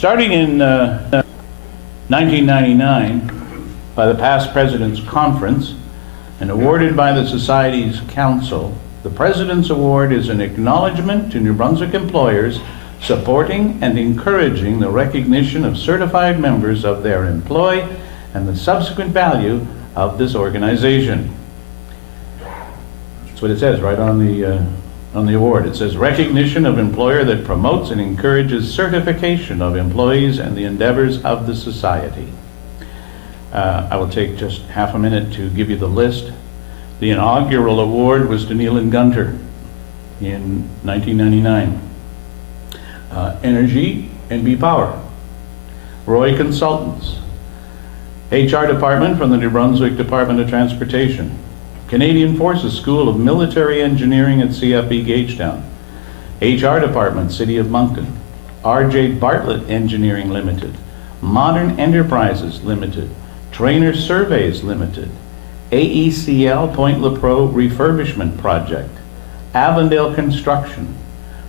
Starting in 1999 by the Past President's Conference and awarded by the Society's Council, the President's Award is an acknowledgement to New Brunswick employers supporting and encouraging the recognition of certified members of their employ and the subsequent value of this organization. That's what it says right on the award. It says recognition of employer that promotes and encourages certification of employees and the endeavors of the society. I will take just half a minute to give you the list. The inaugural award was to Neil and Gunter in 1999. Sttag-NB Power, Roy Consultants, HR Department from the New Brunswick Department of Transportation, Canadian Forces School of Military Engineering at CFB Gagetown, HR Department, City of Moncton, R.J. Bartlett Engineering Limited, Modern Enterprises Limited, Trainer Surveys Limited, AECL Point Lepreau Refurbishment Project, Avondale Construction,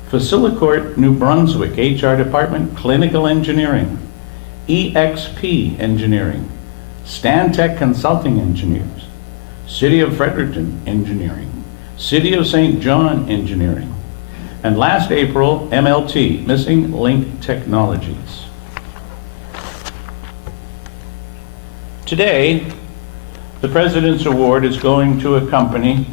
Facilicorp New Brunswick HR Department Clinical Engineering, EXP Engineering, Stantec Consulting Engineers, City of Fredericton Engineering, City of St. John Engineering, and last April, MLT, Missing Link Technologies. Today, the President's Award is going to a company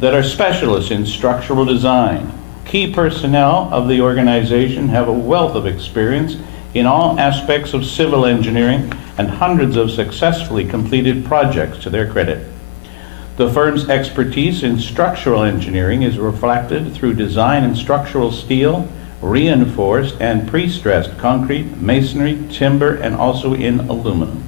that are specialists in structural design. Key personnel of the organization have a wealth of experience in all aspects of civil engineering and hundreds of successfully completed projects to their credit. The firm's expertise in structural engineering is reflected through design in structural steel, reinforced and pre-stressed concrete, masonry, timber, and also in aluminum.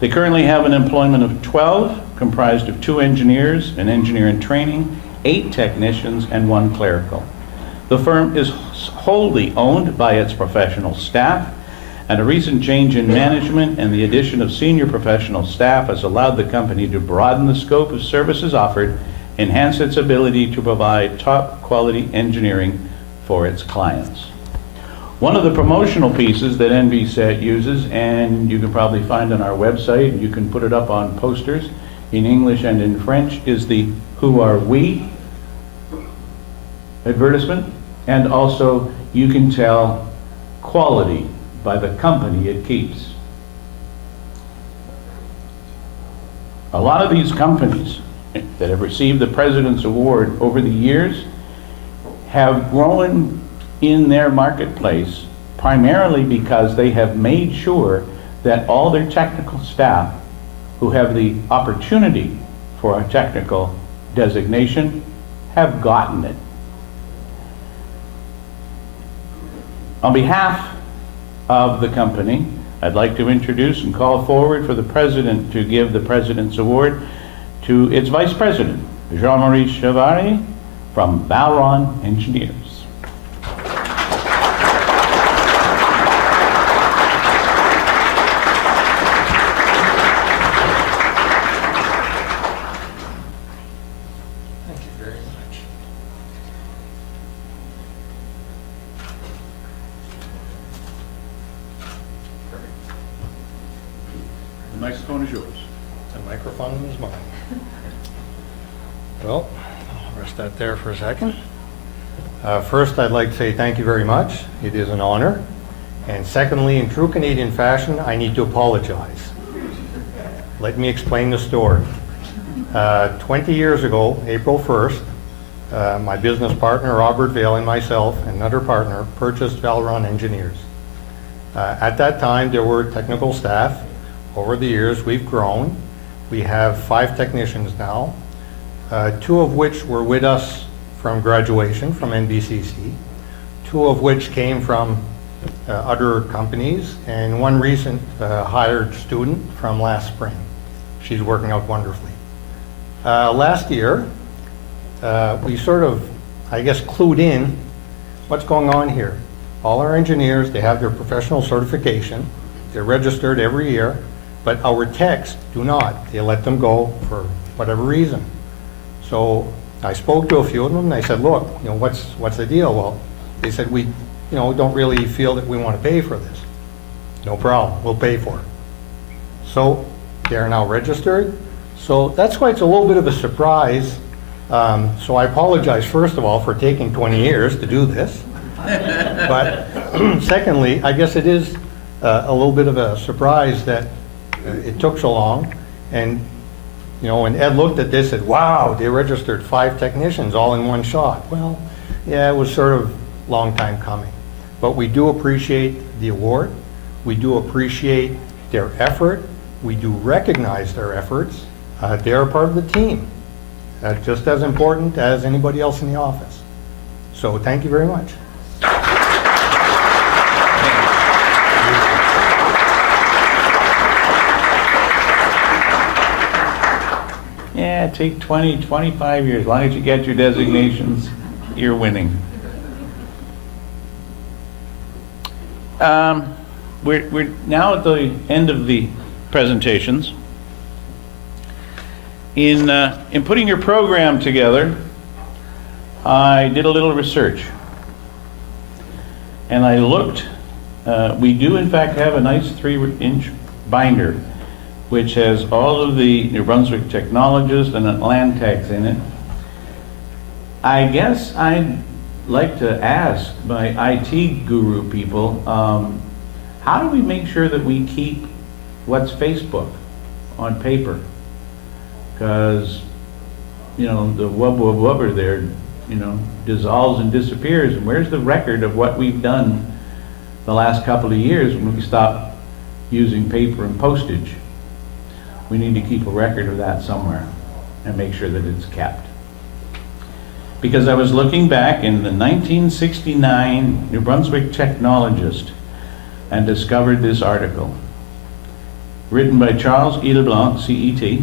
They currently have an employment of 12, comprised of 2 engineers, an engineer in training, 8 technicians, and 1 clerical. The firm is wholly owned by its professional staff, and a recent change in management and the addition of senior professional staff has allowed the company to broaden the scope of services offered, enhance its ability to provide top quality engineering for its clients. One of the promotional pieces that NB uses, and you can probably find on our website, you can put it up on posters in English and in French, is the Who Are We advertisement, and also you can tell quality by the company it keeps. A lot of these companies that have received the President's Award over the years have grown in their marketplace primarily because they have made sure that all their technical staff who have the opportunity for a technical designation have gotten it. On behalf of the company, I'd like to introduce and call forward for the President to give the President's Award to its Vice President, Jean-Marie Chevalier from Valron Engineers. Thank you very much. The microphone is yours. The microphone is mine. Well, I'll rest that there for a second. First, I'd like to say thank you very much. It is an honor. And secondly, in true Canadian fashion, I need to apologize. Let me explain the story. 20 years ago, April 1st, my business partner, Robert Vale, and myself, and another partner, purchased Valron Engineers. At that time, there were technical staff. Over the years, we've grown. We have 5 technicians now, 2 of which were with us from graduation from NBCC, 2 of which came from other companies, and 1 recent hired student from last spring. She's working out wonderfully. Last year, we sort of, I guess, clued in what's going on here. All our engineers, they have their professional certification. They're registered every year, but our techs do not. They let them go for whatever reason. So I spoke to a few of them, and I said, look, what's the deal? Well, they said, we don't really feel that we want to pay for this. No problem, we'll pay for it. So they are now registered. So that's why it's a little bit of a surprise. So I apologize, first of all, for taking 20 years to do this. But secondly, I guess it is a little bit of a surprise that it took so long. And, when Ed looked at this, said, wow, they registered 5 technicians all in one shot. Well, yeah, it was sort of a long time coming. But we do appreciate the award. We do appreciate their effort. We do recognize their efforts. They're a part of the team, just as important as anybody else in the office. So thank you very much. Yeah, take 20, 25 years. As long as you get your designations, you're winning. We're now at the end of the presentations. In putting your program together, I did a little research. And I looked, we do in fact have a nice 3-inch binder which has all of the New Brunswick technologists and Atlantecs in it. I guess I'd like to ask my IT guru people, how do we make sure that we keep what's Facebook on paper? Because, the wubber there, dissolves and disappears. And where's the record of what we've done the last couple of years when we stopped using paper and postage? We need to keep a record of that somewhere and make sure that it's kept. Because I was looking back in the 1969 New Brunswick Technologist and discovered this article written by Charles Edelblanc, CET,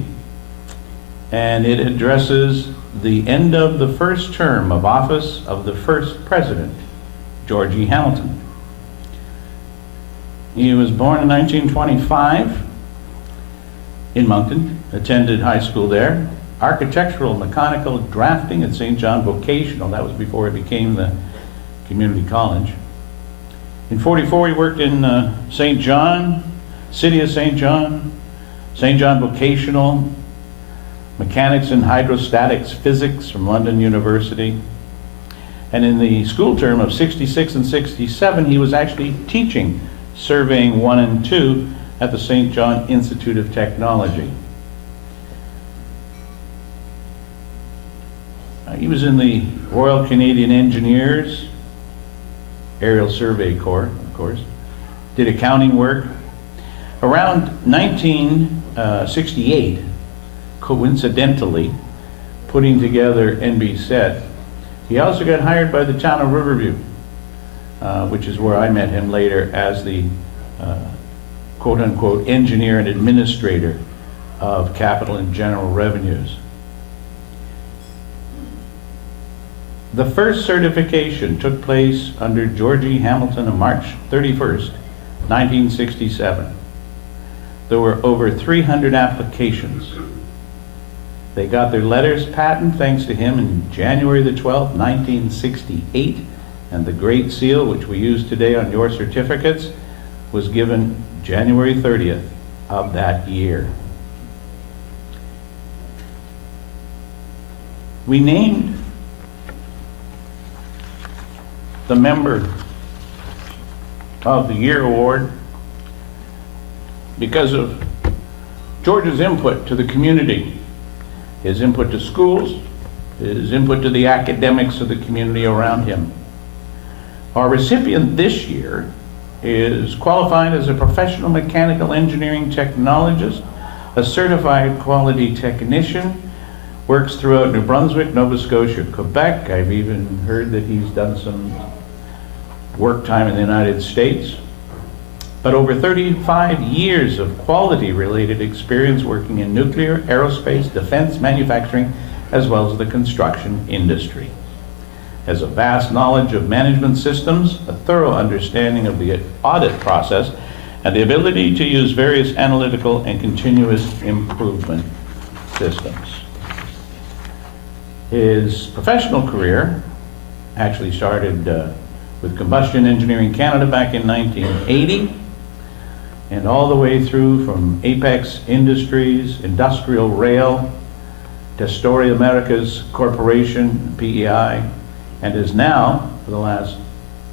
and it addresses the end of the first term of office of the first president, George E. Hamilton. He was born in 1925 in Moncton, attended high school there, architectural, mechanical, drafting at St. John Vocational. That was before it became the community college. In 44, he worked in St. John, City of St. John Vocational, mechanics and hydrostatics physics from London University. And in the school term of 66 and 67, he was actually teaching surveying 1 and 2 at the St. John Institute of Technology. He was in the Royal Canadian Engineers, Aerial Survey Corps, of course, did accounting work. Around 1968, coincidentally, putting together NB Set, he also got hired by the town of Riverview, which is where I met him later as the quote-unquote engineer and administrator of capital and general revenues. The first certification took place under George E. Hamilton on March 31st, 1967. There were over 300 applications. They got their letters patent thanks to him in January the 12th, 1968, and the Great Seal, which we use today on your certificates, was given January 30th of that year. We named the member of the Year Award because of George's input to the community, his input to schools, his input to the academics of the community around him. Our recipient this year is qualified as a professional mechanical engineering technologist, a certified quality technician, works throughout New Brunswick, Nova Scotia, Quebec. I've even heard that he's done some work time in the United States. But over 35 years of quality-related experience working in nuclear, aerospace, defense, manufacturing, as well as the construction industry. Has a vast knowledge of management systems, a thorough understanding of the audit process, and the ability to use various analytical and continuous improvement systems. His professional career actually started with Combustion Engineering Canada back in 1980, and all the way through from Apex Industries, Industrial Rail, to Story Americas Corporation, PEI, and is now, for the last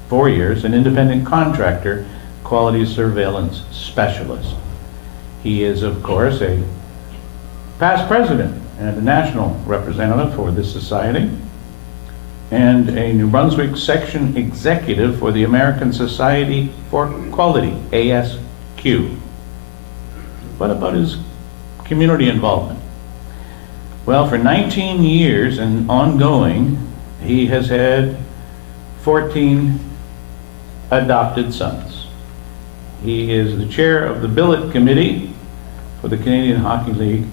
4 years, an independent contractor, quality surveillance specialist. He is, of course, a past president and a national representative for this society, and a New Brunswick section executive for the American Society for Quality, ASQ. What about his community involvement? Well, for 19 years and ongoing, he has had 14 adopted sons. He is the chair of the Billet Committee for the Canadian Hockey League,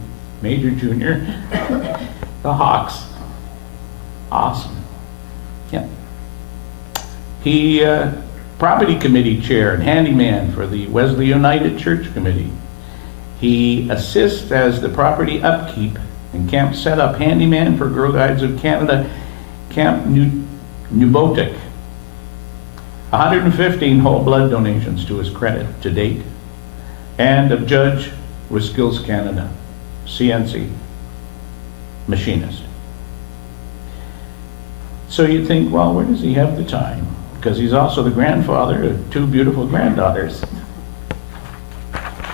Major Junior, the Hawks. Awesome. Yeah. He, Property Committee Chair and handyman for the Wesley United Church Committee. He assists as the property upkeep and camp setup handyman for Girl Guides of Canada, Camp Nubotic. 115 whole blood donations to his credit to date, and of judge with Skills Canada, CNC machinist. So you'd think, well, where does he have the time? Because he's also the grandfather of 2 beautiful granddaughters.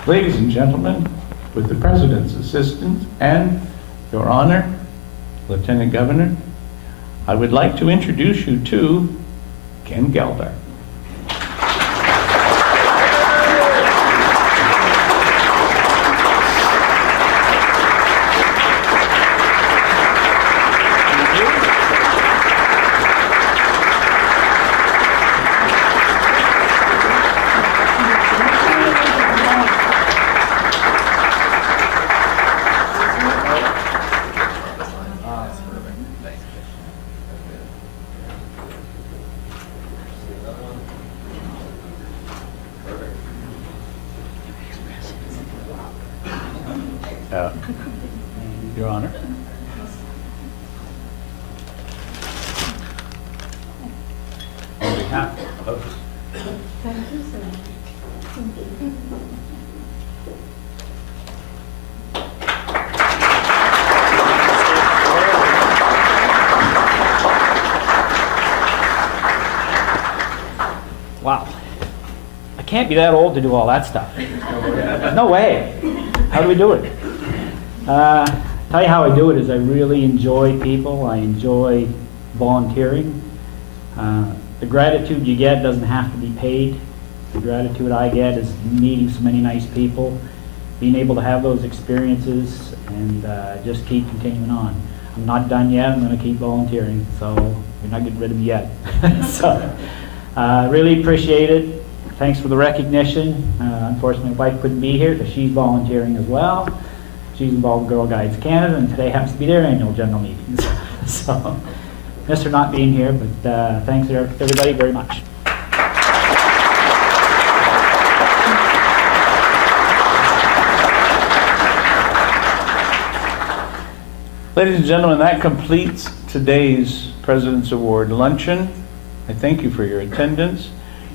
Ladies and gentlemen, with the President's assistance and Your Honor, Lieutenant Governor, I would like to introduce you to Ken Gelder. Your Honor. On behalf of... Wow. I can't be that old to do all that stuff. No way. How do we do it? Tell you how I do it is I really enjoy people. I enjoy volunteering. The gratitude you get doesn't have to be paid. The gratitude I get is meeting so many nice people, being able to have those experiences, and just keep continuing on. I'm not done yet. I'm going to keep volunteering, so you're not getting rid of me yet. So, really appreciate it. Thanks for the recognition. Unfortunately, my wife couldn't be here because she's volunteering as well. She's involved with Girl Guides Canada, and today happens to be their annual general meetings. So, miss her not being here, but thanks to everybody very much. Ladies and gentlemen, that completes today's President's Award luncheon. I thank you for your attendance.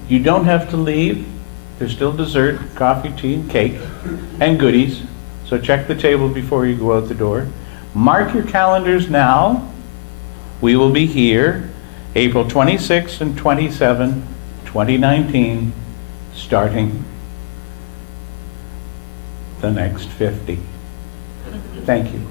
You don't have to leave. There's still dessert, coffee, tea, and cake, and goodies. So check the table before you go out the door. Mark your calendars now. We will be here April 26 and 27, 2019, starting the next 50. Thank you.